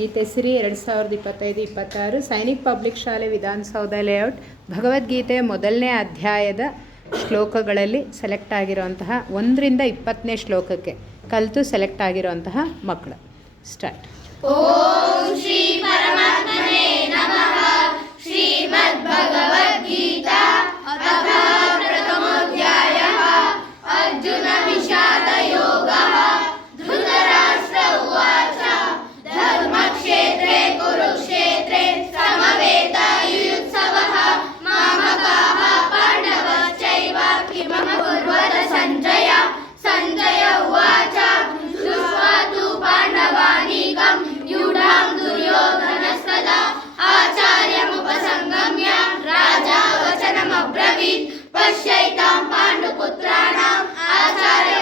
ಗೀತೆ ಸಿರಿ 2025-26 ಸೈನಿಕ್ ಪಬ್ಲಿಕ್ ಶಾಲೆ ವಿಧಾನಸೌಧ ಲೇಔಟ್ ಭಗವದ್ಗೀತೆಯ ಮೊದಲನೇ ಅಧ್ಯಾಯದ ಶ್ಲೋಕಗಳಲ್ಲಿ ಸೆಲೆಕ್ಟ್ ಆಗಿರುವಂತಹ 1ರಿಂದ 20ನೇ ಶ್ಲೋಕಕ್ಕೆ ಕಲಿತು ಸೆಲೆಕ್ಟ್ ಆಗಿರುವಂತಹ ಮಕ್ಕಳು. ಸ್ಟಾರ್ಟ್. ಓಂ ಶ್ರೀ ಪರಮಾತ್ಮನೇ ನಮಃ. ಶ್ರೀಮದ್ ಭಗವದ್ಗೀತಾ ಅಥ ಪ್ರಥಮೋಧ್ಯಾಯಃ. ಅರ್ಜುನ ವಿಷಾದ ಯೋಗಃ. ಧೃತರಾಷ್ಟ್ರ ಉವಾಚ ಧರ್ಮಕ್ಷೇತ್ರೇ ಕುರುಕ್ಷೇತ್ರೇ ಸಮವೇತಾಯುಯುತ್ಸವಃ ಮಾಮಕಾಃ ಪಾಂಡವಶ್ಚೈವ ಕಿಮಃ ಕುರ್ವತ ಸಂಜಯ. ಸಂಜಯ ಉವಾಚ ದೃಷ್ಟ್ವಾ ತು ಪಾಂಡವಾನೀಕಂ ಯೂಢಾಂ ದುರ್ಯೋಧನಸ್ತದಾ ಆಚಾರ್ಯमुपसंगम्य ರಾಜಾ ವಚನಮಬ್ರವೀತ್. ಪಶ್ಯೈತಾಂ ಪಾಂಡುಪುತ್ರಾಣಾಂ ಆಚಾರ್ಯ